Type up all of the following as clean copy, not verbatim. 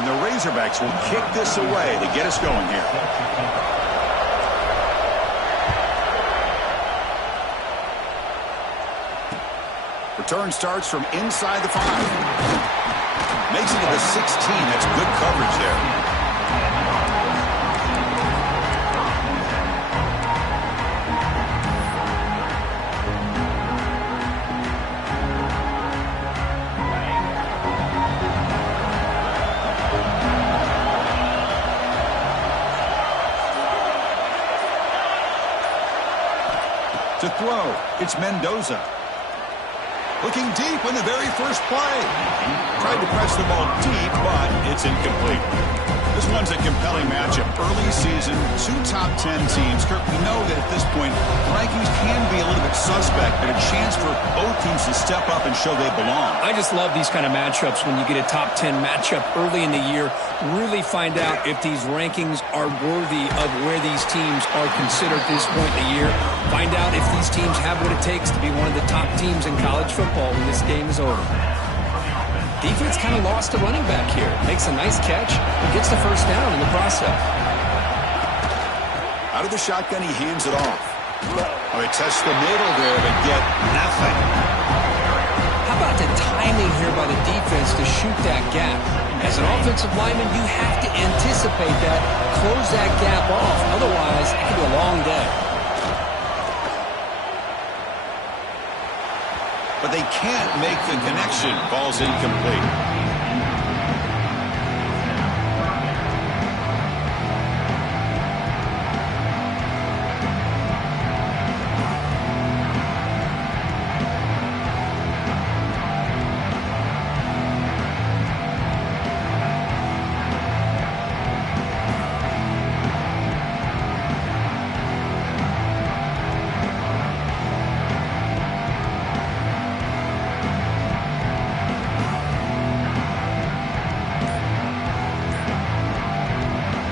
And the Razorbacks will kick this away to get us going here. Return starts from inside the 5. Makes it to the 16. That's good coverage there. To throw, it's Mendoza. Looking deep on the very first play. Tried to press the ball deep, but it's incomplete. This one's a compelling matchup. Early season, 2 top 10 teams. Kirk, we know that at this point, rankings can be a little bit suspect, but a chance for both teams to step up and show they belong. I just love these kind of matchups when you get a top 10 matchup early in the year. Really find out if these rankings are worthy of where these teams are considered at this point in the year. Find out if these teams have what it takes to be one of the top teams in college football when this game is over. Defense kind of lost a running back here. Makes a nice catch and gets the first down in the process. Out of the shotgun, he hands it off. Oh, he touched the middle there, but get nothing. How about the timing here by the defense to shoot that gap? As an offensive lineman, you have to anticipate that, close that gap off. Otherwise, it could be a long day. But they can't make the connection. Ball's incomplete.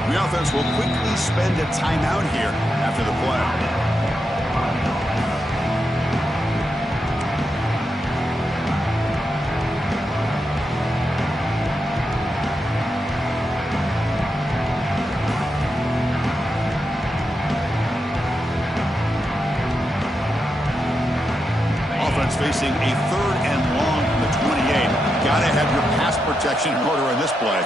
The offense will quickly spend a timeout here after the play. Offense facing a 3rd and long from the 28. Got to have your pass protection in order in this play.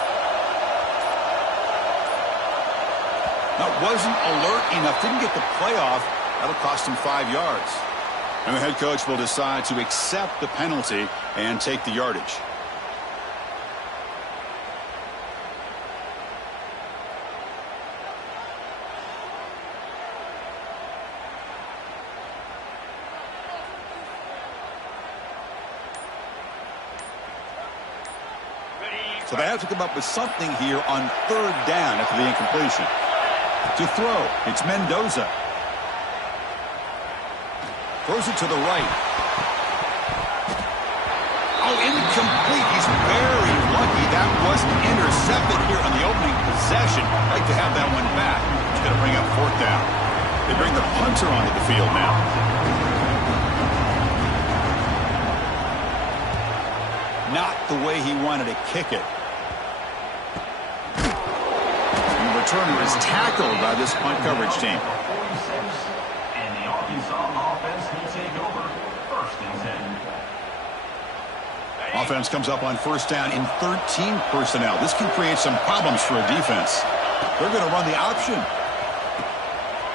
Wasn't alert enough, didn't get the play off. That'll cost him 5 yards. And the head coach will decide to accept the penalty and take the yardage. So they have to come up with something here on 3rd down after the incompletion. To throw, it's Mendoza. Throws it to the right. Oh, incomplete. He's very lucky that wasn't intercepted here on the opening possession. Like to have that one back. He's going to bring up 4th down. They bring the punter onto the field now. Not the way he wanted to kick it. Returner is tackled by this punt coverage team. And the Arkansas offense will take over 1st and 10. Offense comes up on 1st down in 13 personnel. This can create some problems for a defense. They're going to run the option.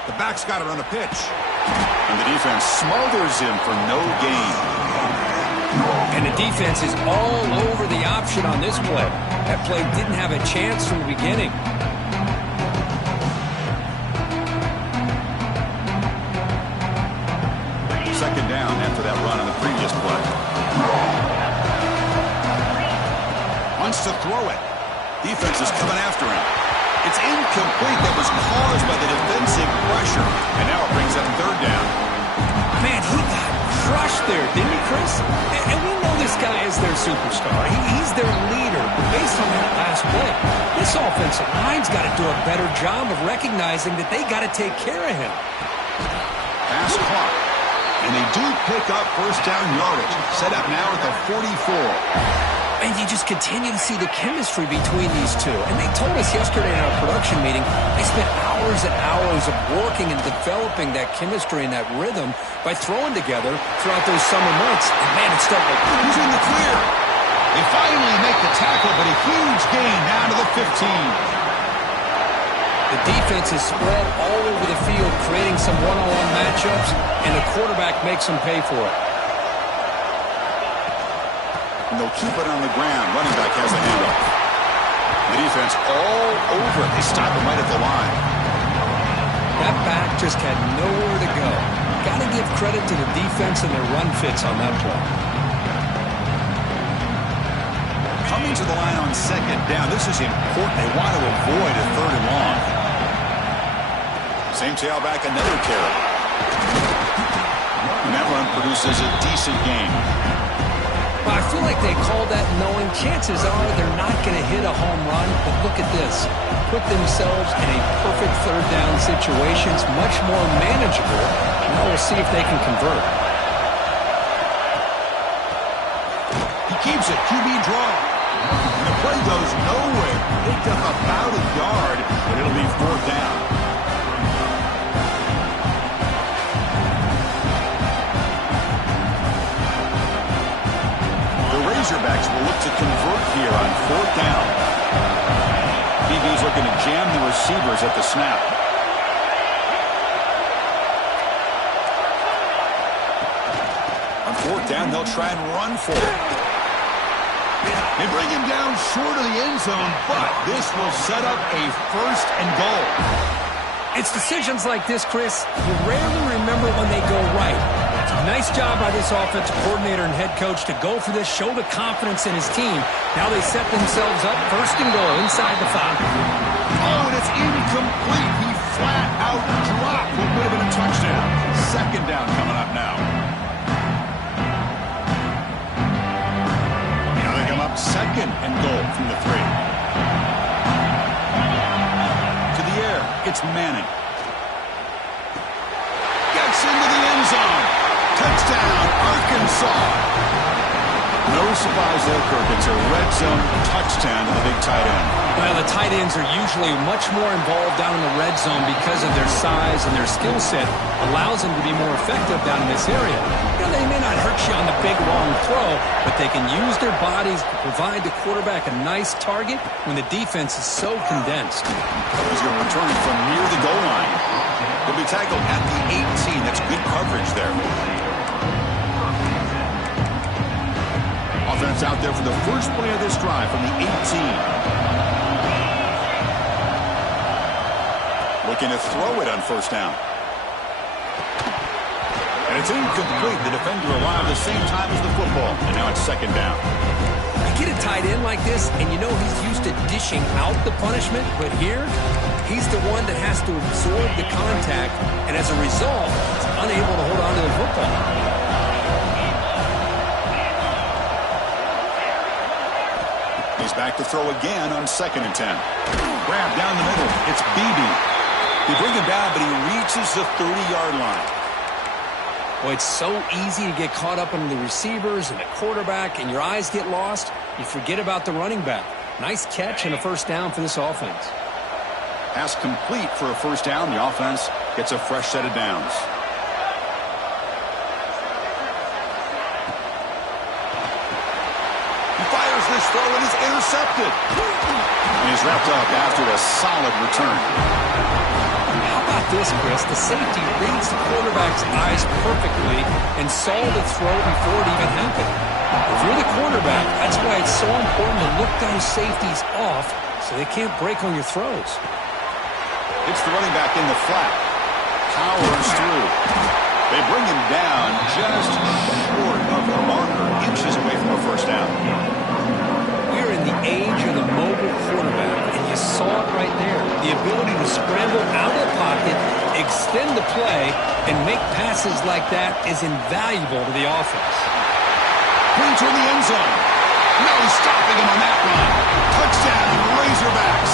The back's got it on the pitch. And the defense smothers him for no gain. And the defense is all over the option on this play. That play didn't have a chance from the beginning. 2nd down after that run on the previous play. Wants to throw it. Defense is coming after him. It's incomplete. That was caused by the defensive pressure. And now it brings up 3rd down. Man, he got crushed there, didn't he, Chris? And we know this guy is their superstar. He's their leader. But based on that last play, this offensive line's got to do a better job of recognizing that they got to take care of him. Pass caught. And they do pick up 1st down yardage. Set up now at the 44. And you just continue to see the chemistry between these two. And they told us yesterday in our production meeting, they spent hours and hours of working and developing that chemistry and that rhythm by throwing together throughout those summer months. And man, it's starting to... Who's in the clear? They finally make the tackle, but a huge gain down to the 15. The defense is spread all over the field, creating some one-on-one matchups, and the quarterback makes them pay for it. And they'll keep it on the ground. Running back has the handoff. The defense all over it. They stop him right at the line. That back just had nowhere to go. Got to give credit to the defense and their run fits on that play. Coming to the line on second down. This is important. They want to avoid a third and long. Same tailback, another carry. And that run produces a decent gain. Well, I feel like they called that knowing chances are they're not going to hit a home run. But look at this. Put themselves in a perfect third down situation. It's much more manageable. Now we'll see if they can convert. He keeps it. QB draw. And the play goes nowhere. Picked up about a yard, but it'll be fourth down. The Razorbacks will look to convert here on fourth down. DB's looking to jam the receivers at the snap. On fourth down, they'll try and run for it. They bring him down short of the end zone, but this will set up a first and goal. It's decisions like this, Chris, you rarely remember when they go right. Nice job by this offensive coordinator and head coach to go for this, show the confidence in his team. Now they set themselves up first and goal inside the 5. Oh, and it's incomplete. He flat out dropped what would have been a touchdown. Second down coming up now. Now they come up second and goal from the 3. To the air, it's Manning. Gets into the end zone. Touchdown, Arkansas. No surprise there, Kirk. It's a red zone touchdown to the big tight end. Well, the tight ends are usually much more involved down in the red zone because of their size and their skill set allows them to be more effective down in this area. You know, they may not hurt you on the big, long throw, but they can use their bodies to provide the quarterback a nice target when the defense is so condensed. He's going to return it from near the goal line. He'll be tackled at the 18. That's good coverage there. Offense out there for the first play of this drive from the 18. Looking to throw it on first down. And it's incomplete. The defender arrived the same time as the football. And now it's second down. You get a tight end like this, and you know he's used to dishing out the punishment, but here, he's the one that has to absorb the contact, and as a result, he's unable to hold on to the football. He's back to throw again on second and 10. Grab down the middle. It's Beebe. They bring him down, but he reaches the 30-yard line. Boy, it's so easy to get caught up on the receivers and the quarterback, and your eyes get lost. You forget about the running back. Nice catch and a first down for this offense. Pass complete for a first down. The offense gets a fresh set of downs. This throw and is intercepted. And he's wrapped up after a solid return. How about this, Chris? The safety reads the quarterback's eyes perfectly and saw the throw before it even happened. If you're the quarterback, that's why it's so important to look those safeties off so they can't break on your throws. It's the running back in the flat. Powers through. They bring him down just short of the marker, inches away from a first down. We're in the age of the mobile quarterback, and you saw it right there. The ability to scramble out of the pocket, extend the play, and make passes like that is invaluable to the offense. Bring toward the end zone. No stopping him on that run. Touchdown, Razorbacks.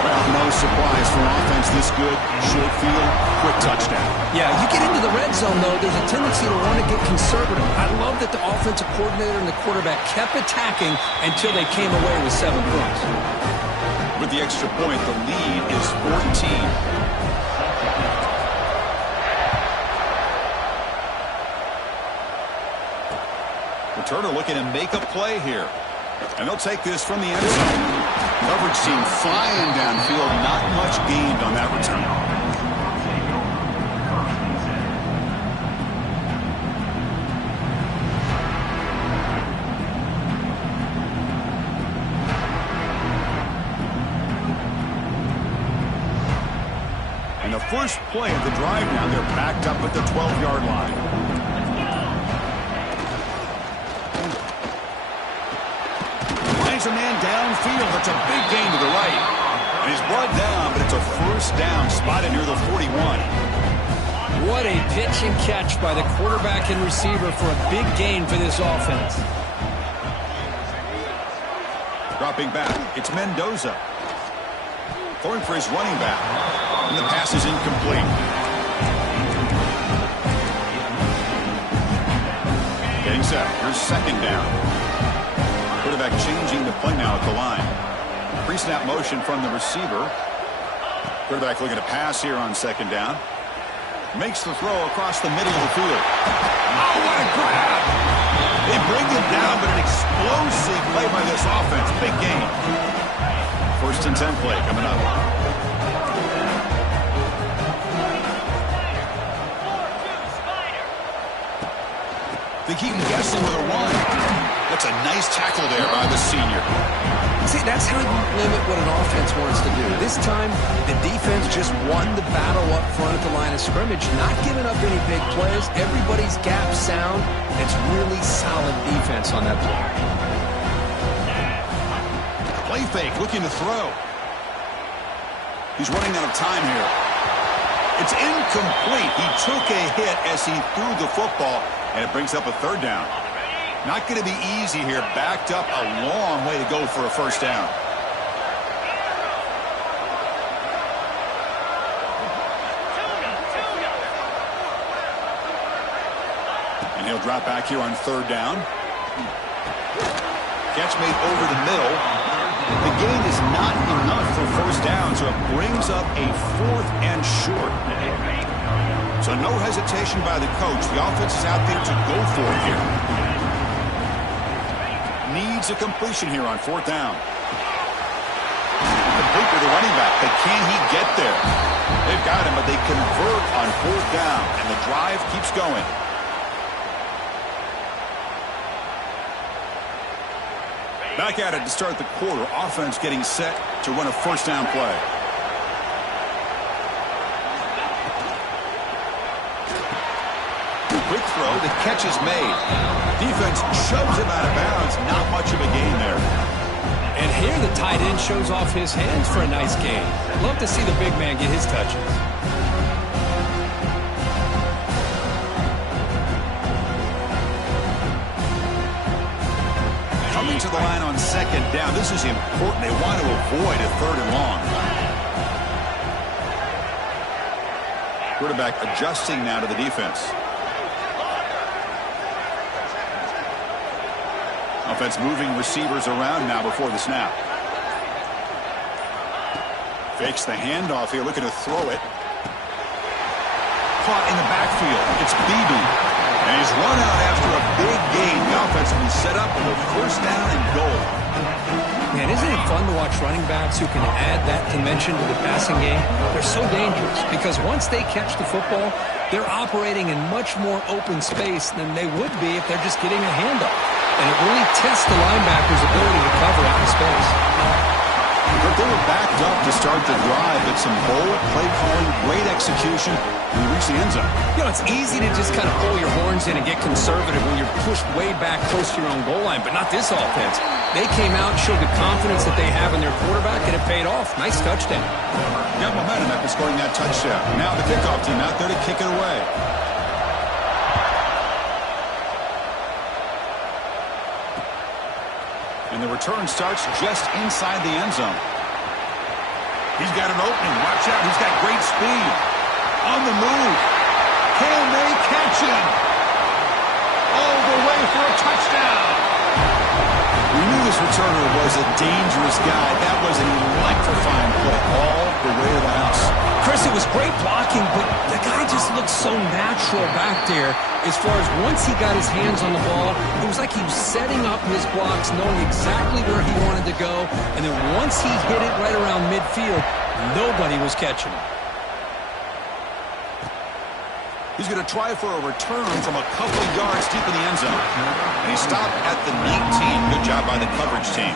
Well, no surprise for an offense this good. Short field, quick touchdown. Yeah, you get into the red zone, though, there's a tendency to want to get conservative. I love that the offensive coordinator and the quarterback kept attacking until they came away with 7 points. With the extra point, the lead is 14. Returner looking to make a play here. And they'll take this from the end zone. Coverage team flying downfield. Not much gained on that return. And the first play of the drive now, they're backed up at the 12-yard line. A man downfield. That's a big gain to the right. And he's brought down, but it's a first down spotted near the 41. What a pitch and catch by the quarterback and receiver for a big gain for this offense. Dropping back, it's Mendoza. Throwing for his running back. And the pass is incomplete. Getting set. Here's second down. Quarterback changing the play now at the line. Pre-snap motion from the receiver. Quarterback looking to pass here on second down. Makes the throw across the middle of the field. Oh, what a grab! They bring him down, but an explosive play by this offense. Big gain. First and 10 play coming up. They keep him guessing with a run. That's a nice tackle there by the senior. See, that's how you limit what an offense wants to do. This time, the defense just won the battle up front at the line of scrimmage, not giving up any big plays. Everybody's gap sound. It's really solid defense on that play. Play fake, looking to throw. He's running out of time here. It's incomplete. He took a hit as he threw the football, and it brings up a third down. Not going to be easy here. Backed up a long way to go for a first down. And he'll drop back here on third down. Catch made over the middle. The gain is not enough for first down, so it brings up a 4th and short. So no hesitation by the coach. The offense is out there to go for it here. Needs a completion here on 4th down. Complete with the running back, but can he get there? They've got him, but they convert on 4th down, and the drive keeps going. Back at it to start the quarter. Offense getting set to run a first down play. Quick throw, the catch is made. Defense shoves him out of bounds. Not much of a gain there. And here the tight end shows off his hands for a nice gain. Love to see the big man get his touches. Coming to the line on second down. This is important. They want to avoid a third and long. Quarterback adjusting now to the defense. Offense moving receivers around now before the snap. Fakes the handoff here, looking to throw it. Caught in the backfield. It's Beebe. And he's run out after a big gain. The offense will be set up with a first down and goal. Man, isn't it fun to watch running backs who can add that dimension to the passing game? They're so dangerous because once they catch the football, they're operating in much more open space than they would be if they're just getting a handoff. And it really tests the linebacker's ability to cover out in space. But they were backed up to start the drive. It's some bold play calling, great execution, and they reach the end zone. You know, it's easy to just kind of pull your horns in and get conservative when you're pushed way back close to your own goal line, but not this offense. They came out, showed the confidence that they have in their quarterback, and it paid off. Nice touchdown. Got momentum after scoring that touchdown. Now the kickoff team out there to kick it away. And the return starts just inside the end zone. He's got an opening. Watch out. He's got great speed. On the move. Can they catch him? All the way for a touchdown. We knew this returner was a dangerous guy. That was an electrifying play all the way to the house. Chris, it was great blocking, but the guy just looked so natural back there. As far as once he got his hands on the ball, it was like he was setting up his blocks, knowing exactly where he wanted to go. And then once he hit it right around midfield, nobody was catching him. He's going to try for a return from a couple yards deep in the end zone. And he stopped at the 19. Good job by the coverage team.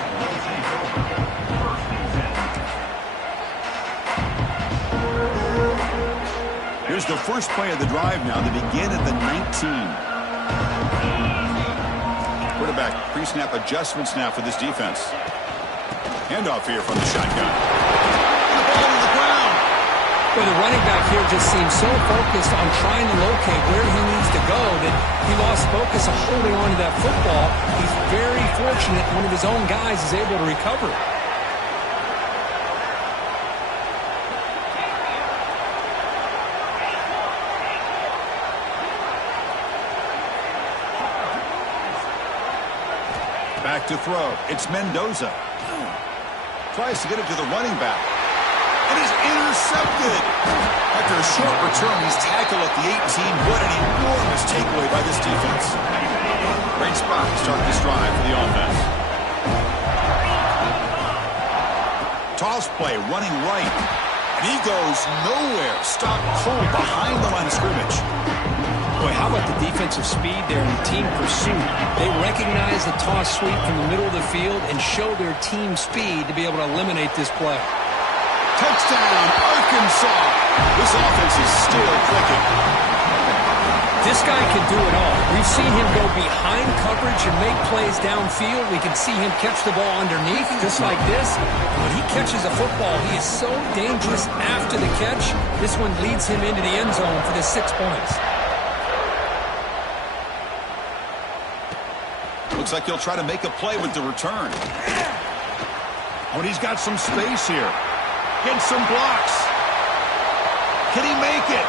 Here's the first play of the drive now. They begin at the 19. Quarterback pre-snap adjustments now for this defense. Handoff here from the shotgun. And the ball to the ground. Well, the running back here just seems so focused on trying to locate where he needs to go that he lost focus of holding on to that football. He's very fortunate one of his own guys is able to recover it. Back to throw. It's Mendoza. Tries to get it to the running back. And is intercepted. After a short return, he's tackled at the 18. What an enormous takeaway by this defense. Great spot to start this drive for the offense. Toss play, running right. And he goes nowhere. Stopped cold behind the line of scrimmage. Boy, how about the defensive speed there in team pursuit? They recognize the toss sweep from the middle of the field and show their team speed to be able to eliminate this play. Touchdown, Arkansas. This offense is still clicking. This guy can do it all. We've seen him go behind coverage and make plays downfield. We can see him catch the ball underneath, just like this. When he catches a football, he is so dangerous after the catch. This one leads him into the end zone for the 6 points. Looks like he'll try to make a play with the return. Oh, and he's got some space here. Gets some blocks. Can he make it?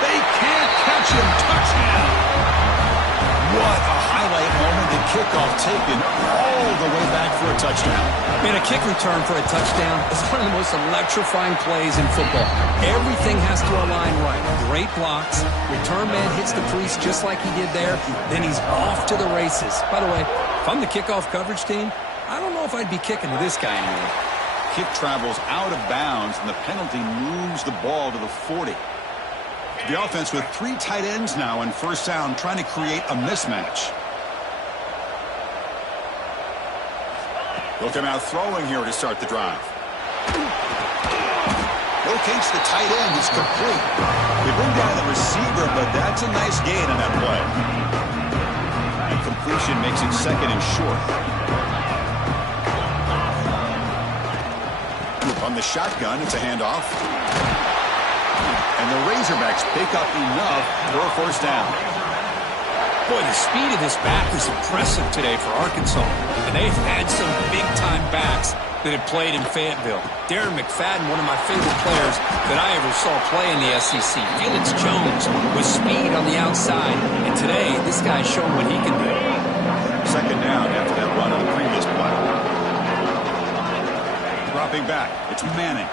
They can't catch him. Touchdown. What a highlight moment. The kickoff taken all the way back for a touchdown. Man, a kick return for a touchdown is one of the most electrifying plays in football. Everything has to align right. Great blocks. Return man hits the crease just like he did there. Then he's off to the races. By the way, if I'm the kickoff coverage team, I don't know if I'd be kicking to this guy anymore. Kick travels out of bounds, and the penalty moves the ball to the 40. The offense with 3 tight ends now on first down, trying to create a mismatch. They'll come out throwing here to start the drive. Locates the tight end. It's complete. They bring down the receiver, but that's a nice gain on that play. And completion makes it second and short. On the shotgun, it's a handoff. And the Razorbacks pick up enough for a first down. Boy, the speed of this back is impressive today for Arkansas. And they've had some big-time backs that have played in Fayetteville. Darren McFadden, one of my favorite players that I ever saw play in the SEC. Felix Jones with speed on the outside. And today, this guy's showing what he can do. Second down after that run on the previous play. Dropping back. It's Manning.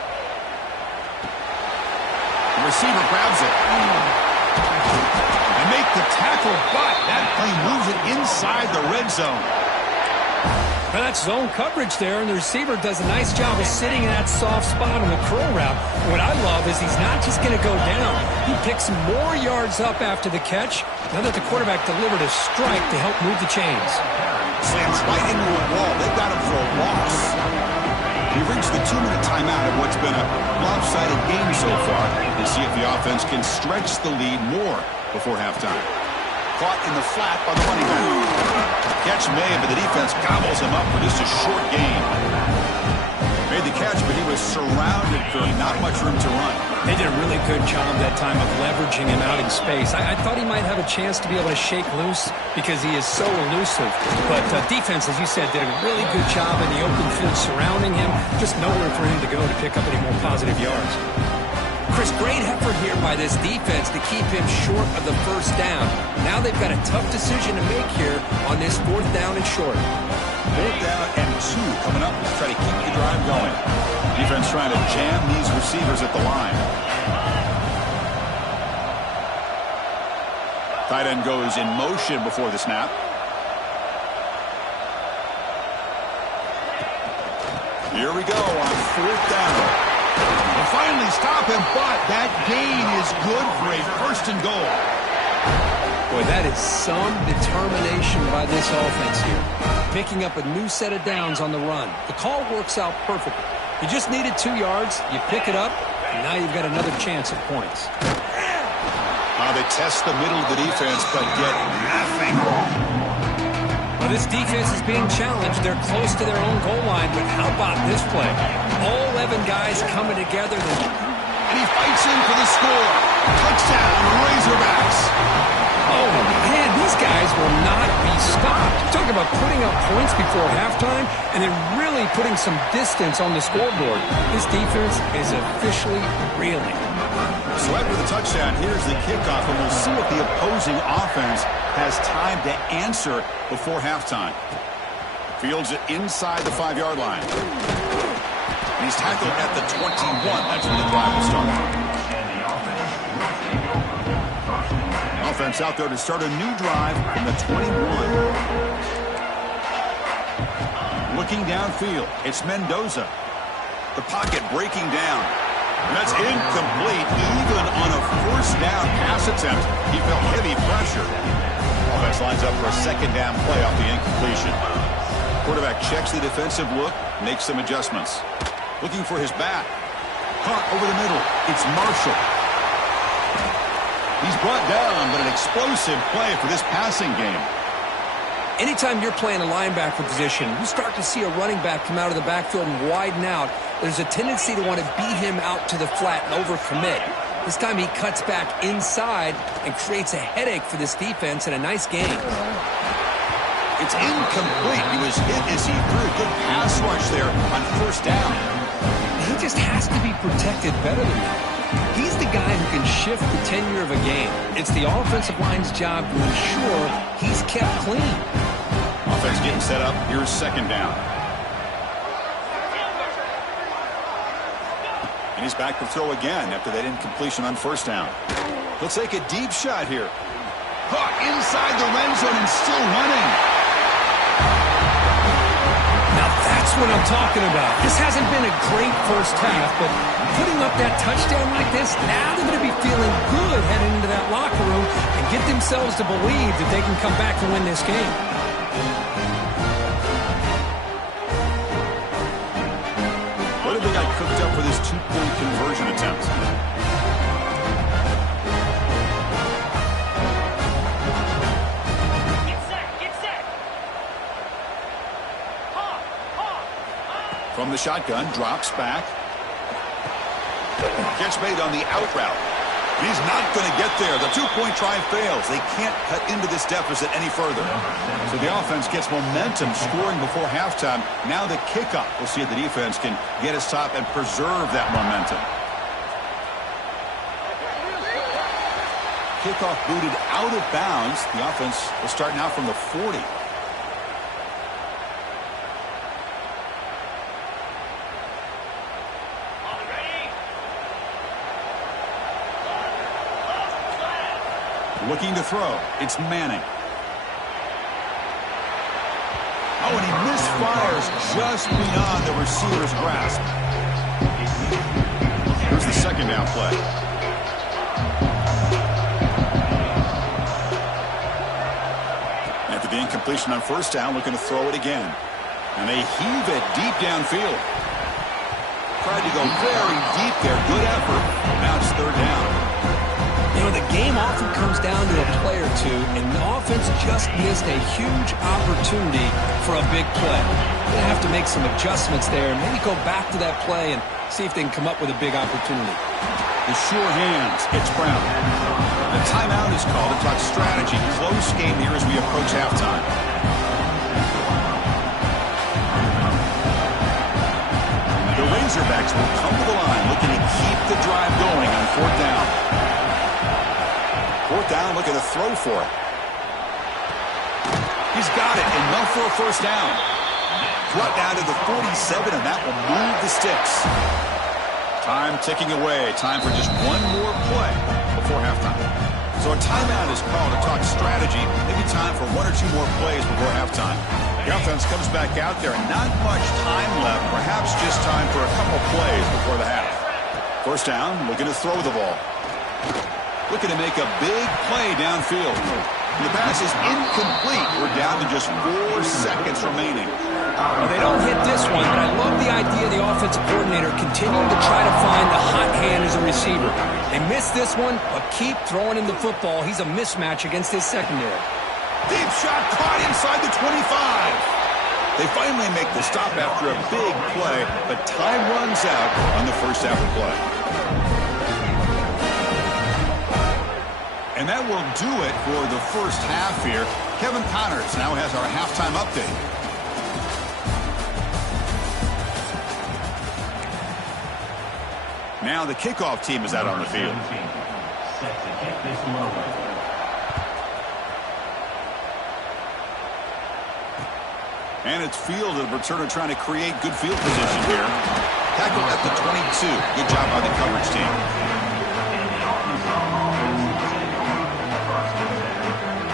The receiver grabs it. And make the tackle, but that play moves it inside the red zone. Now that's zone coverage there, and the receiver does a nice job of sitting in that soft spot on the curl route. What I love is he's not just going to go down. He picks more yards up after the catch, now that the quarterback delivered a strike to help move the chains. Slams right into a wall. They've got him for a loss. We reached the 2-minute timeout of what's been a lopsided game so far. To see if the offense can stretch the lead more before halftime. Caught in the flat by the running back. Catch made, but the defense gobbles him up for just a short gain. Made the catch, but he was surrounded for not much room to run. They did a really good job that time of leveraging him out in space. I thought he might have a chance to be able to shake loose because he is so elusive. But defense, as you said, did a really good job in the open field surrounding him. Just nowhere for him to go to pick up any more positive yards. Chris, great effort here by this defense to keep him short of the first down. Now they've got a tough decision to make here on this 4th down and short. 4th down and 2 coming up to try to keep the drive going. Defense trying to jam these receivers at the line. Tight end goes in motion before the snap. Here we go on 4th down. They'll finally stop him, but that gain is good for a 1st and goal. Boy, that is some determination by this offense here. Picking up a new set of downs on the run. The call works out perfectly. You just needed 2 yards, you pick it up, and now you've got another chance at points. They test the middle of the defense, but get nothing. Well, this defense is being challenged. They're close to their own goal line, but how about this play? All 11 guys coming together. And he fights in for the score. Touchdown, Razorbacks. Oh, man, these guys will not be stopped. Talk about putting up points before halftime and then really putting some distance on the scoreboard. This defense is officially reeling. So after the touchdown, here's the kickoff, and we'll see if the opposing offense has time to answer before halftime. Fields it inside the 5-yard line. And he's tackled at the 21. That's where the drive will start. Offense out there to start a new drive from the 21. Looking downfield, it's Mendoza. The pocket breaking down. And that's incomplete. Even on a 1st down pass attempt, he felt heavy pressure. Offense lines up for a 2nd down play off the incompletion. Quarterback checks the defensive look, makes some adjustments. Looking for his back. Caught over the middle. It's Marshall. He's brought down, but an explosive play for this passing game. Anytime you're playing a linebacker position, you start to see a running back come out of the backfield and widen out. There's a tendency to want to beat him out to the flat and overcommit. This time he cuts back inside and creates a headache for this defense and a nice gain. It's incomplete. He was hit as he threw a good pass rush there on 1st down. He just has to be protected better than that. He's the guy who can shift the tenure of a game. It's the offensive line's job to ensure he's kept clean. Offense getting set up. Here's 2nd down. And he's back to throw again after that incompletion on 1st down. He'll take a deep shot here. Caught inside the red zone and still running. Now that's what I'm talking about. This hasn't been a great 1st half, but putting up that touchdown like this, now they're going to be feeling good heading into that locker room and get themselves to believe that they can come back and win this game. What have they got cooked up for this 2-point conversion attempt? From the shotgun, drops back. Catch made on the out route. He's not going to get there. The 2-point try fails. They can't cut into this deficit any further. So the offense gets momentum scoring before halftime. Now the kickoff. We'll see if the defense can get a stop and preserve that momentum. Kickoff booted out of bounds. The offense will start now from the 40. Looking to throw. It's Manning. Oh, and he misfires just beyond the receiver's grasp. Here's the 2nd down play. After the incompletion on 1st down, looking to throw it again. And they heave it deep downfield. Tried to go very deep there. Good effort. Now it's 3rd down. You know, the game often comes down to a play or two, and the offense just missed a huge opportunity for a big play. They're going to have to make some adjustments there and maybe go back to that play and see if they can come up with a big opportunity. The sure hands. It's Brown. The timeout is called to talk strategy. Close game here as we approach halftime. The Razorbacks will come to the line looking to keep the drive going on 4th down. 4th down, looking to throw for it. He's got it, enough for a first down. Brought down to the 47, and that will move the sticks. Time ticking away. Time for just one more play before halftime. So a timeout is called to talk strategy. Maybe time for 1 or 2 more plays before halftime. The offense comes back out there, and not much time left. Perhaps just time for a couple plays before the half. First down, looking to throw the ball. Looking to make a big play downfield. The pass is incomplete. We're down to just 4 seconds remaining. Well, they don't hit this one, but I love the idea of the offensive coordinator continuing to try to find the hot hand as a receiver. They missed this one, but keep throwing him the football. He's a mismatch against his secondary. Deep shot caught inside the 25. They finally make the stop after a big play, but time runs out on the first half of play. And that will do it for the first half here. Kevin Connors now has our halftime update. Now the kickoff team is out on the field. Set to kick this one away. And it's fielded. Returner trying to create good field position here. Tackle at the 22. Good job by the coverage team. And the Arkansas offense will take over first and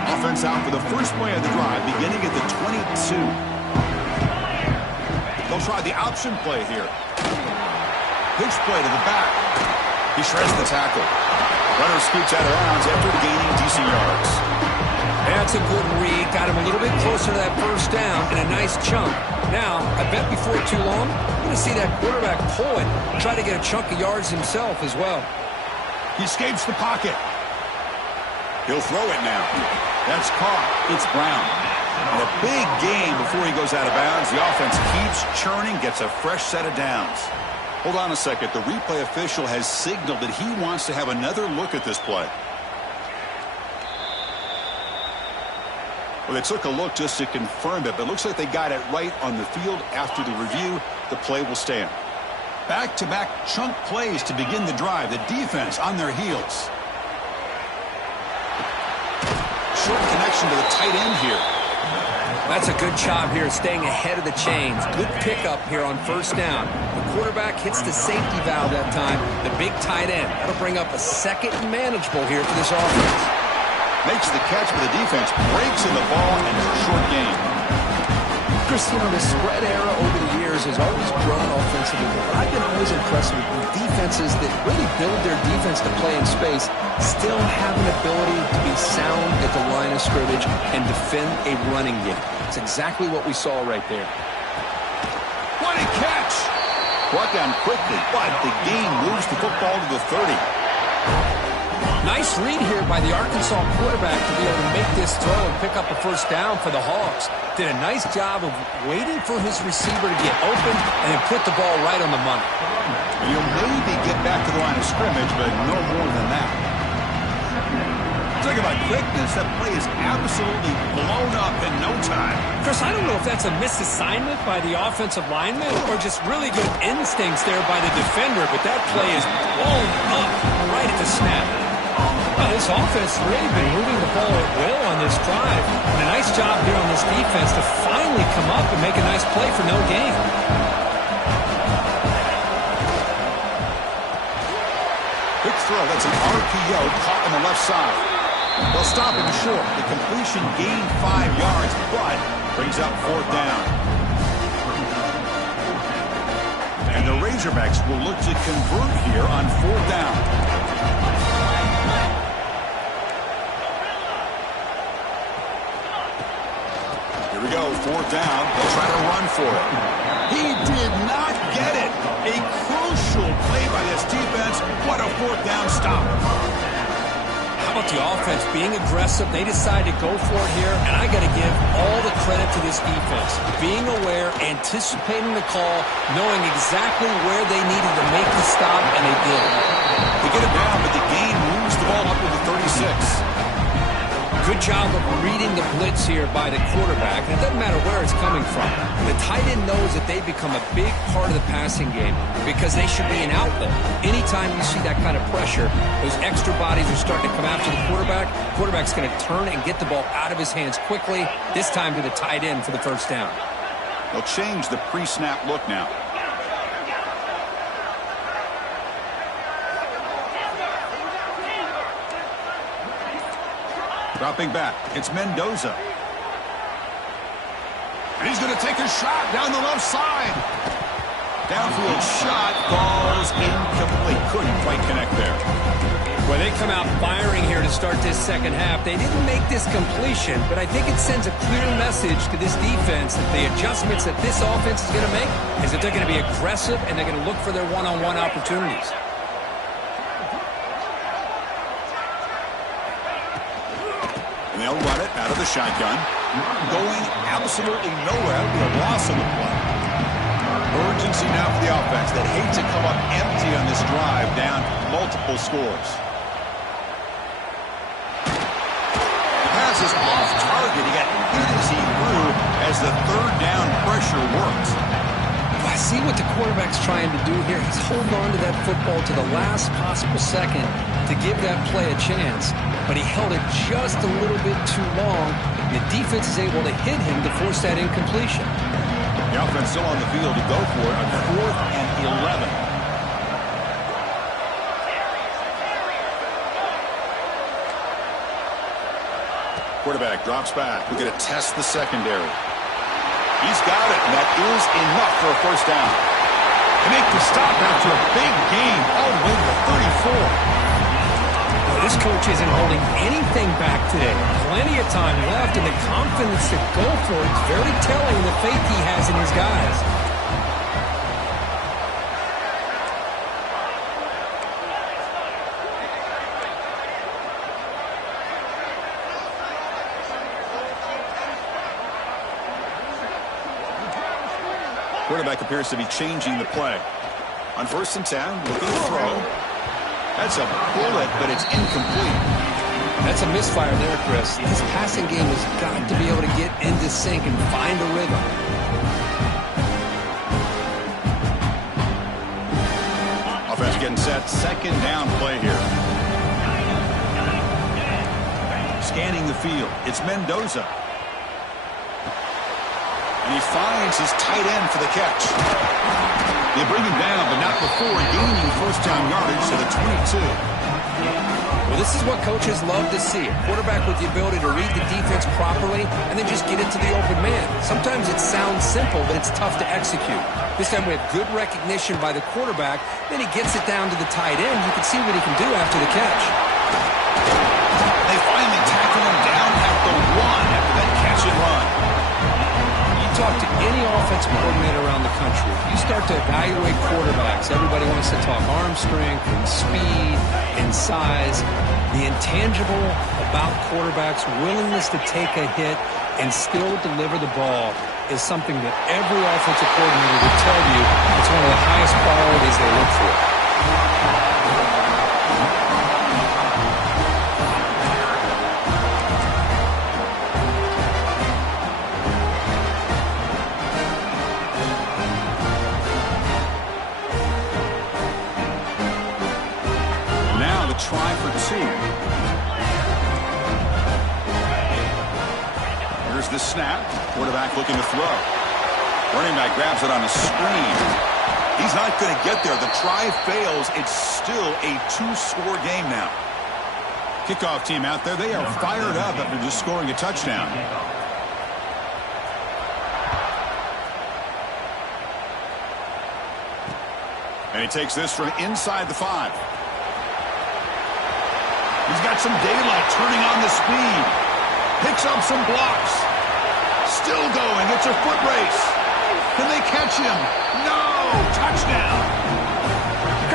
10. Offense out for the first play of the drive, beginning at the 22. They'll try the option play here. Pitch play to the back. He shreds the tackle. Runner scoots out of bounds after gaining decent yards. That's a good read. Got him a little bit closer to that first down and a nice chunk. Now, I bet before too long, you're going to see that quarterback pull it, try to get a chunk of yards himself as well. He escapes the pocket. He'll throw it now. That's caught. It's Brown. And a big gain before he goes out of bounds. The offense keeps churning, gets a fresh set of downs. Hold on a second. The replay official has signaled that he wants to have another look at this play. Well, they took a look just to confirm it, but it looks like they got it right on the field. After the review, the play will stand. Back-to-back chunk plays to begin the drive. The defense on their heels. Short connection to the tight end here. That's a good job here, staying ahead of the chains. Good pickup here on first down. The quarterback hits the safety valve that time. The big tight end. That'll bring up a second and manageable here for this offense. Makes the catch, but the defense breaks in the ball, and it's a short game. Chris, you know, the spread era over the years has always grown offensively, but I've been always impressed with defenses that really build their defense to play in space, still have an ability to be sound at the line of scrimmage and defend a running game. It's exactly what we saw right there. What a catch! Brought down quickly, but the gain moves the football to the 30. Nice read here by the Arkansas quarterback to be able to make this throw and pick up a first down for the Hogs. Did a nice job of waiting for his receiver to get open and then put the ball right on the money. You'll maybe get back to the line of scrimmage, but no more than that. Talk about quickness, that play is absolutely blown up in no time. Chris, I don't know if that's a misassignment by the offensive lineman or just really good instincts there by the defender, but that play is blown up right at the snap. Well, this offense has really been moving the ball at will on this drive. And a nice job here on this defense to finally come up and make a nice play for no gain. Big throw. That's an RPO caught on the left side. They'll stop him short. The completion gained 5 yards, but brings up 4th down. And the Razorbacks will look to convert here on 4th down. Here we go, 4th down. They'll try to run for it. He did not get it. A unusual play by this defense. What a fourth down stop. How about the offense being aggressive? They decide to go for it here, and I got to give all the credit to this defense. Being aware, anticipating the call, knowing exactly where they needed to make the stop, and they did. They get it down, but the gain moves the ball up to the 36. Good job of reading the blitz here by the quarterback. And it doesn't matter where it's coming from. The tight end knows that they become a big part of the passing game because they should be an outlet. Anytime you see that kind of pressure, those extra bodies are starting to come after the quarterback. Quarterback's going to turn and get the ball out of his hands quickly, this time to the tight end for the first down. They'll change the pre-snap look now. Dropping back, it's Mendoza. And he's going to take a shot down the left side. Downfield shot falls incomplete. Couldn't quite connect there. Well, they come out firing here to start this second half. They didn't make this completion, but I think it sends a clear message to this defense that the adjustments that this offense is going to make is that they're going to be aggressive and they're going to look for their one-on-one opportunities. And they'll run it out of the shotgun. Going absolutely nowhere. It'll be a loss on the play. Urgency now for the offense. They hate to come up empty on this drive, down multiple scores. The pass is off target. He got hit as he threw as the third down pressure worked. I see what the quarterback's trying to do here. He's holding on to that football to the last possible second to give that play a chance. But he held it just a little bit too long. The defense is able to hit him to force that incompletion. The offense still on the field to go for it on 4th and 11. Quarterback drops back. We're going to test the secondary. He's got it, and that is enough for a first down. They make the stop after a big gain all the way to the 34. This coach isn't holding anything back today. Plenty of time left, and the confidence to go for it is very telling the faith he has in his guys. Quarterback appears to be changing the play. On 1st and 10, looking to throw. That's a bullet, but it's incomplete. That's a misfire there, Chris. This passing game has got to be able to get into sync and find a rhythm. Offense getting set. Second down play here. Scanning the field. It's Mendoza. And he finds his tight end for the catch. They bring him down, but not before gaining first down yardage to the 22. Well, this is what coaches love to see. A quarterback with the ability to read the defense properly and then just get it to the open man. Sometimes it sounds simple, but it's tough to execute. This time we have good recognition by the quarterback. Then he gets it down to the tight end. You can see what he can do after the catch. They finally tackle him down at the 1 after that catch and run. Talk to any offensive coordinator around the country. You start to evaluate quarterbacks. Everybody wants to talk arm strength and speed and size. The intangible about quarterbacks' willingness to take a hit and still deliver the ball is something that every offensive coordinator would tell you it's one of the highest priorities they look for. Try for 2. Here's the snap. Quarterback looking to throw. Running back grabs it on a screen. He's not going to get there. The try fails. It's still a 2-score game now. Kickoff team out there. They are fired up after just scoring a touchdown. And he takes this from inside the 5. He's got some daylight turning on the speed. Picks up some blocks. Still going. It's a foot race. Can they catch him? No! Touchdown!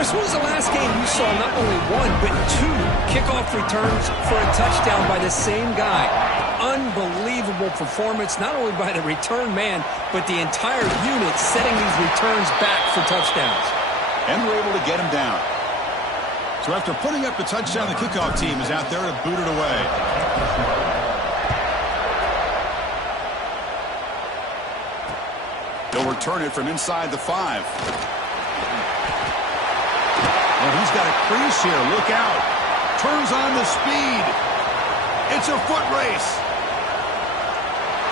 Chris, when was the last game you saw not only one, but two kickoff returns for a touchdown by the same guy? Unbelievable performance, not only by the return man, but the entire unit setting these returns back for touchdowns. And we're able to get him down. So after putting up the touchdown, the kickoff team is out there to boot it away. They'll return it from inside the 5. Well, he's got a crease here. Look out. Turns on the speed. It's a foot race.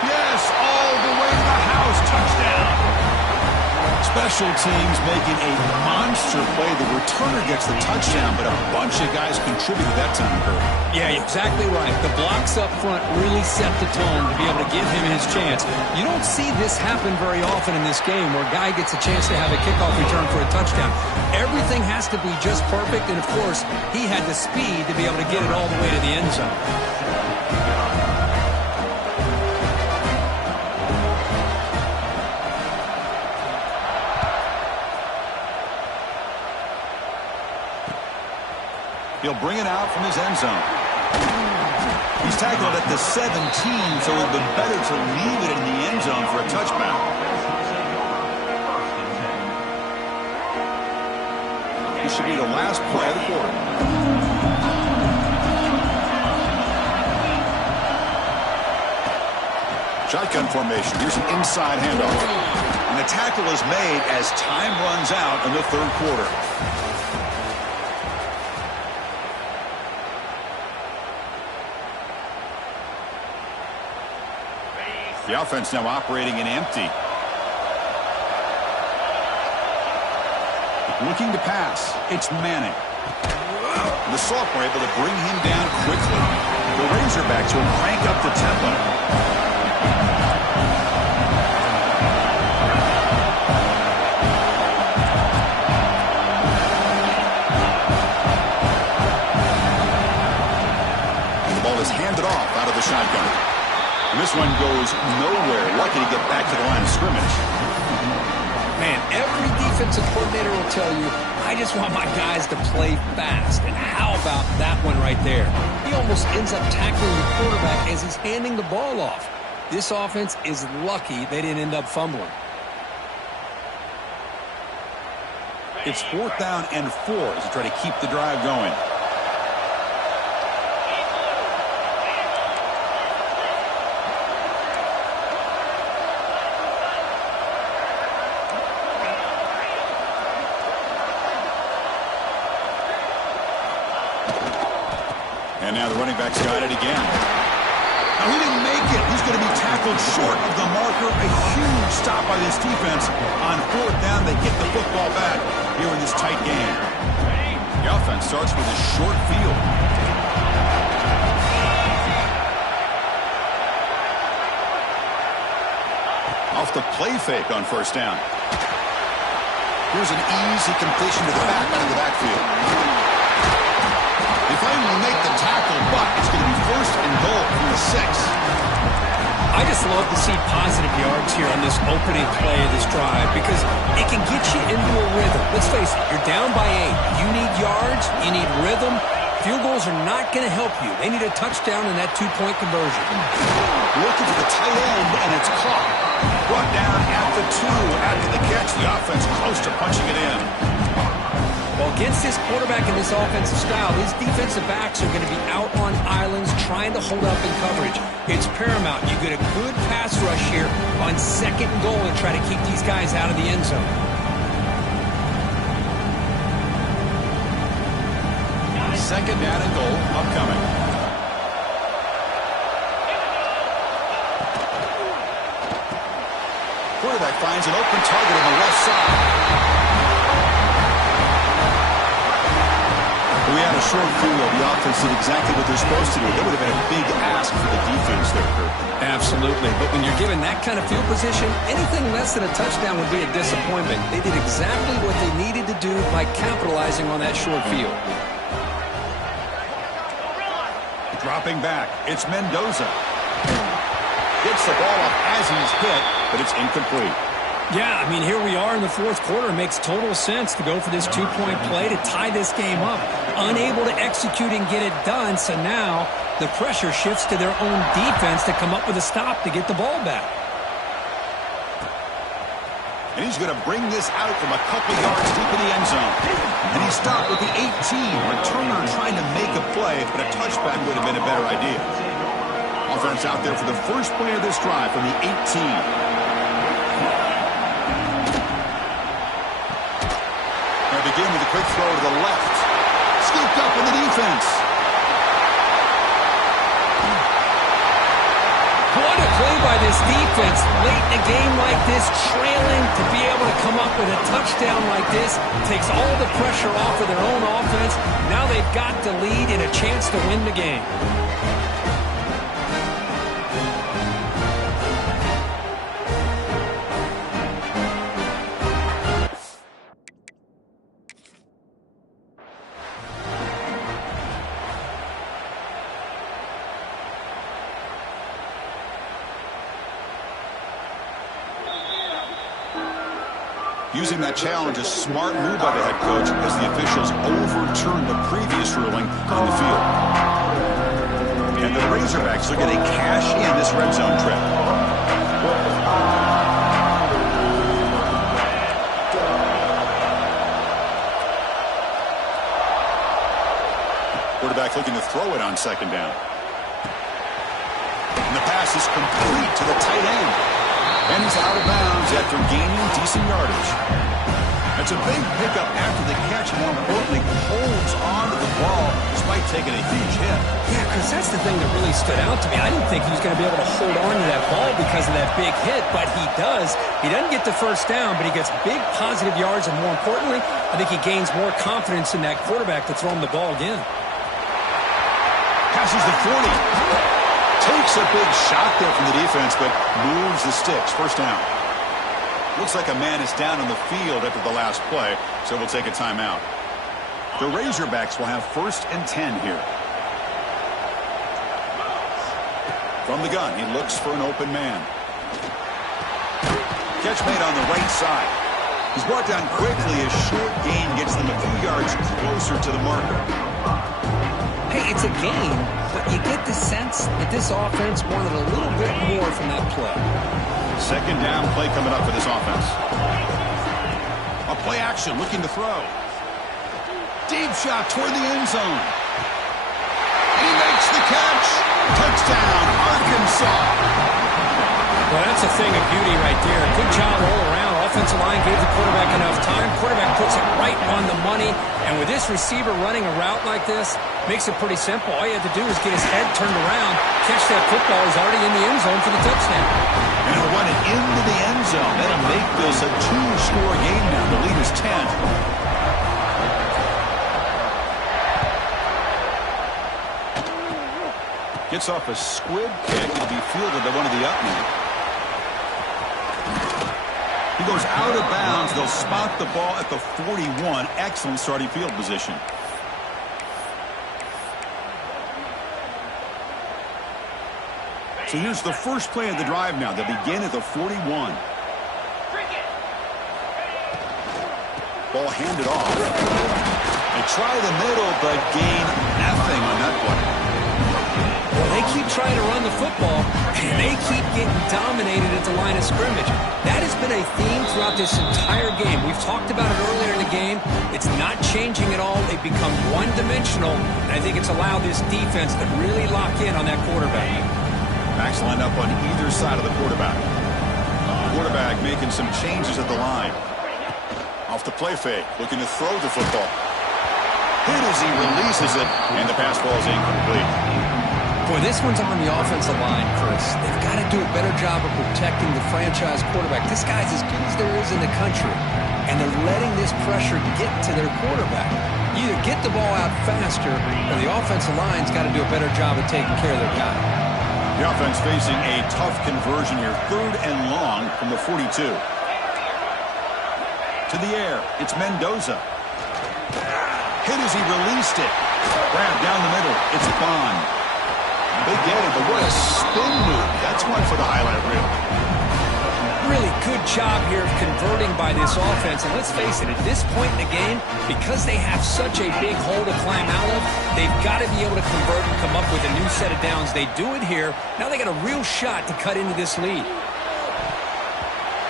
Yes, all the way to the house. Touchdown. Special teams making a monster play. The returner gets the touchdown, but a bunch of guys contributed that time, Kurt. Yeah, exactly right. The blocks up front really set the tone to be able to give him his chance. You don't see this happen very often in this game where a guy gets a chance to have a kickoff return for a touchdown. Everything has to be just perfect, and of course, he had the speed to be able to get it all the way to the end zone. He'll bring it out from his end zone. He's tackled at the 17, so it would have been better to leave it in the end zone for a touchback. This should be the last play of the quarter. Shotgun formation. Here's an inside handoff. And the tackle is made as time runs out in the third quarter. The offense now operating in empty. Looking to pass. It's Manning. The sophomore able to bring him down quickly. The Razorbacks will crank up the tempo. And the ball is handed off out of the shotgun. And this one goes nowhere. Lucky to get back to the line of scrimmage. Man, every defensive coordinator will tell you, I just want my guys to play fast. And how about that one right there? He almost ends up tackling the quarterback as he's handing the ball off. This offense is lucky they didn't end up fumbling. It's 4th down and 4 as they try to keep the drive going. And now the running back's got it again. Now he didn't make it. He's going to be tackled short of the marker. A huge stop by this defense. On 4th down, they get the football back here in this tight game. The offense starts with a short field. Off the play fake on 1st down. Here's an easy completion to the back out of the backfield. They finally make the tackle, but it's going to be 1st and goal from the 6. I just love to see positive yards here on this opening play of this drive because it can get you into a rhythm. Let's face it, you're down by 8. You need yards, you need rhythm. Field goals are not going to help you. They need a touchdown in that 2-point conversion. Looking for the tight end, and it's caught. Brought down at the 2. After the catch, the offense close to punching it in. Well, against this quarterback and this offensive style, these defensive backs are going to be out on islands trying to hold up in coverage. It's paramount. You get a good pass rush here on 2nd and goal and try to keep these guys out of the end zone. Second down and goal upcoming. Quarterback finds an open target on the left side. We had a short field. The offense did exactly what they're supposed to do. That would have been a big ask for the defense there, Kurt. Absolutely. But when you're given that kind of field position, anything less than a touchdown would be a disappointment. They did exactly what they needed to do by capitalizing on that short field. Dropping back. It's Mendoza. Gets the ball up as he's hit, but it's incomplete. Yeah, I mean, here we are in the fourth quarter. It makes total sense to go for this two-point play to tie this game up. Unable to execute and get it done, so now the pressure shifts to their own defense to come up with a stop to get the ball back. And he's going to bring this out from a couple yards deep in the end zone. And he stopped with the 18. Returner trying to make a play, but a touchback would have been a better idea. Offense out there for the first play of this drive from the 18. Begin with a quick throw to the left. Scooped up in the defense. What a play by this defense. Late in a game like this, trailing, to be able to come up with a touchdown like this takes all the pressure off of their own offense. Now they've got the lead and a chance to win the game. Using that challenge, a smart move by the head coach as the officials overturned the previous ruling on the field. And the Razorbacks are going to cash in this red zone trip. Quarterback looking to throw it on second down. And the pass is complete to the tight end. And he's out of bounds after gaining decent yardage. That's a big pickup after the catch. More importantly, holds on to the ball despite taking a huge hit. Yeah, because that's the thing that really stood out to me. I didn't think he was going to be able to hold on to that ball because of that big hit, but he does. He doesn't get the first down, but he gets big positive yards, and more importantly, I think he gains more confidence in that quarterback to throw him the ball again. Passes the 40. Takes a big shot there from the defense, but moves the sticks. First down. Looks like a man is down on the field after the last play, so we'll take a timeout. The Razorbacks will have 1st and 10 here. From the gun, he looks for an open man. Catch made on the right side. He's brought down quickly. A short gain gets them a few yards closer to the marker. Hey, it's a game, but you get the sense that this offense wanted a little bit more from that play. Second down play coming up for this offense. A play action, looking to throw. Deep shot toward the end zone. And he makes the catch. Touchdown, Arkansas. Well, that's a thing of beauty right there. Good job all around. Offensive line gave the quarterback enough time. Quarterback puts it right on the money. And with this receiver running a route like this, makes it pretty simple. All you have to do is get his head turned around, catch that football. He's already in the end zone for the touchdown. And he'll run it into the end zone. That'll make this a 2-score game now. The lead is 10. Gets off a squib kick. It'll be fielded by one of the up men. He goes out of bounds. They'll spot the ball at the 41. Excellent starting field position. So here's the first play of the drive now. They'll begin at the 41. Ball handed off. They try the middle, but gain nothing on that play. Well, they keep trying to run the football, and they keep getting dominated at the line of scrimmage. That has been a theme throughout this entire game. We've talked about it earlier in the game. It's not changing at all. They've become one-dimensional, and I think it's allowed this defense to really lock in on that quarterback. Backs lined up on either side of the quarterback. Quarterback making some changes at the line. Off the play fake, looking to throw the football. Hit as he releases it, and the pass ball is incomplete. Boy, this one's on the offensive line, Chris. They've got to do a better job of protecting the franchise quarterback. This guy's as good as there is in the country, and they're letting this pressure get to their quarterback. Either get the ball out faster, or the offensive line's got to do a better job of taking care of their guy. The offense facing a tough conversion here. 3rd and long from the 42. To the air, it's Mendoza. Hit as he released it. Grab down the middle, it's Bond. Big gain, but what a spin move. That's one for the highlight reel. really good job here of converting by this offense. And let's face it, at this point in the game, because they have such a big hole to climb out of, they've got to be able to convert and come up with a new set of downs. They do it here. Now they got a real shot to cut into this lead.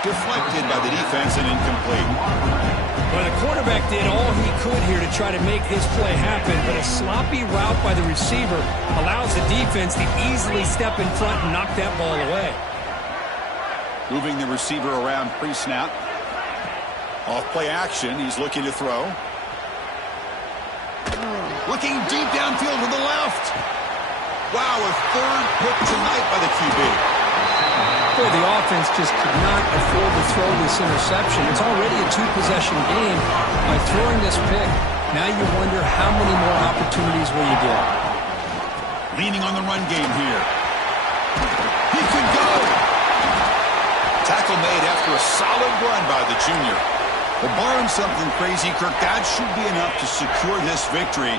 Deflected by the defense and incomplete. Well, the quarterback did all he could here to try to make his play happen, but a sloppy route by the receiver allows the defense to easily step in front and knock that ball away. Moving the receiver around pre-snap. Off play action, he's looking to throw. Looking deep downfield to the left. Wow, a third pick tonight by the QB. Boy, the offense just could not afford to throw this interception. It's already a two-possession game. By throwing this pick, now you wonder how many more opportunities will you get. Leaning on the run game here. He could go. Tackle made after a solid run by the junior. Well, barring something crazy, Kirk, that should be enough to secure this victory.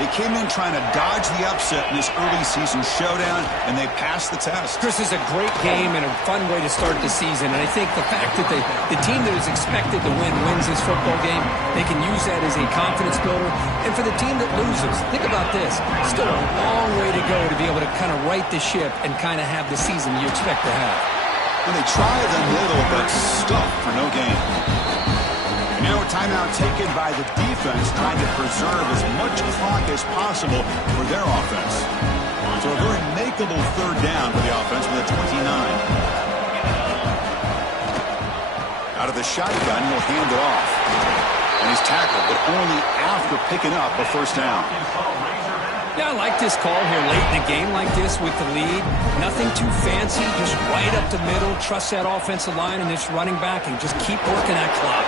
They came in trying to dodge the upset in this early season showdown, and they passed the test. Chris, is a great game and a fun way to start the season. And I think the fact that the team that is expected to win wins this football game, they can use that as a confidence builder. And for the team that loses, think about this. Still a long way to go to be able to kind of right the ship and kind of have the season you expect to have. And they tried a little, but stuffed for no gain. Now a timeout taken by the defense, trying to preserve as much clock as possible for their offense. So a very makeable third down for the offense with a 29. Out of the shotgun, he'll hand it off. And he's tackled, but only after picking up a first down. Yeah, I like this call here late in a game like this with the lead. Nothing too fancy, just right up the middle. Trust that offensive line and this running back and just keep working that clock.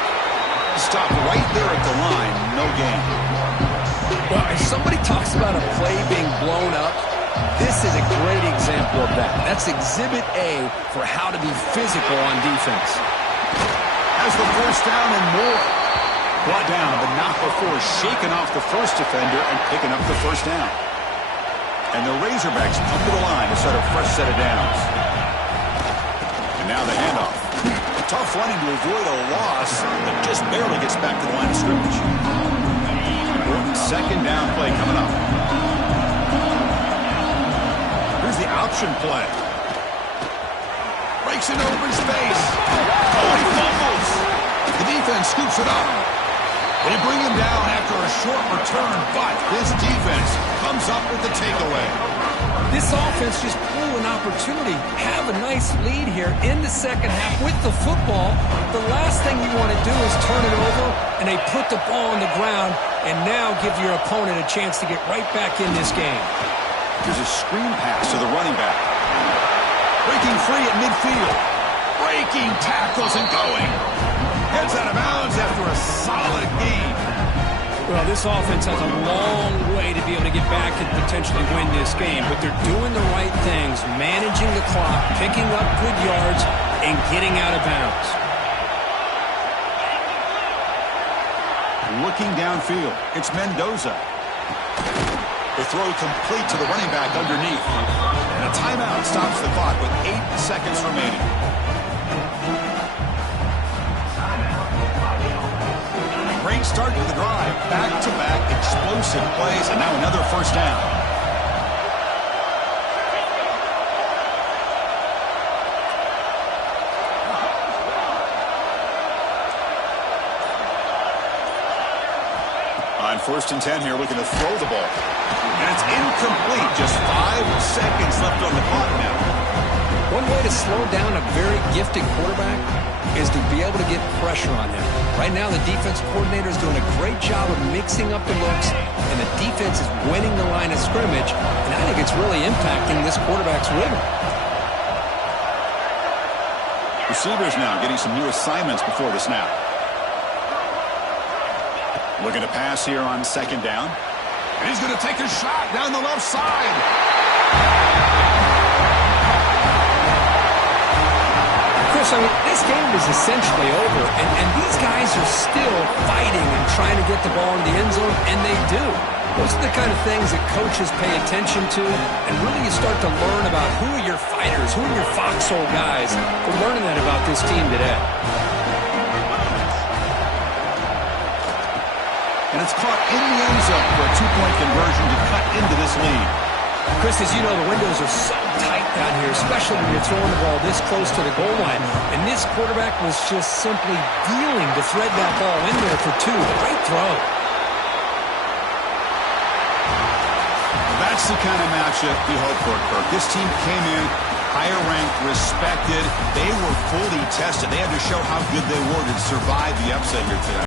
Stop right there at the line, no gain. Well, if somebody talks about a play being blown up, this is a great example of that. That's exhibit A for how to be physical on defense. Has the first down and more. Brought down, but not before shaking off the first defender and picking up the first down. And the Razorbacks come to the line to start a fresh set of downs. And now the handoff. Tough running to avoid a loss, but just barely gets back to the line of scrimmage. Important second down play coming up. Here's the option play. Breaks into open space. Oh, he fumbles. The defense scoops it up. They bring him down after a short return, but this defense comes up with the takeaway. This offense just blew an opportunity. Have a nice lead here in the second half with the football. The last thing you want to do is turn it over, and they put the ball on the ground and now give your opponent a chance to get right back in this game. There's a screen pass to the running back. Breaking free at midfield. Breaking tackles and going. Heads out of bounds after a solid gain. Well, this offense has a long way to be able to get back and potentially win this game, but they're doing the right things, managing the clock, picking up good yards, and getting out of bounds. Looking downfield, it's Mendoza. The throw complete to the running back underneath. And a timeout stops the clock with 8 seconds remaining. Great start to the drive. Back-to-back explosive plays, and now another first down. On 1st and 10 here, looking to throw the ball. And it's incomplete. Just 5 seconds left on the clock now. One way to slow down a very gifted quarterback is to be able to get pressure on him. Right now, the defense coordinator is doing a great job of mixing up the looks, and the defense is winning the line of scrimmage, and I think it's really impacting this quarterback's rhythm. Receivers now getting some new assignments before the snap. Looking to pass here on 2nd down. And he's going to take a shot down the left side. Chris, I mean, this game is essentially over, and these guys are still fighting and trying to get the ball in the end zone, and they do. Those are the kind of things that coaches pay attention to, and really you start to learn about who are your fighters, who are your foxhole guys. We're learning that about this team today. And it's caught in the end zone for a two-point conversion to cut into this lead. Chris, as you know, the windows are so tight down here, especially when you're throwing the ball this close to the goal line. And this quarterback was just simply dealing to thread that ball in there for two. Great throw. That's the kind of matchup you hope for, Kirk. This team came in higher ranked, respected. They were fully tested. They had to show how good they were to survive the upset here today.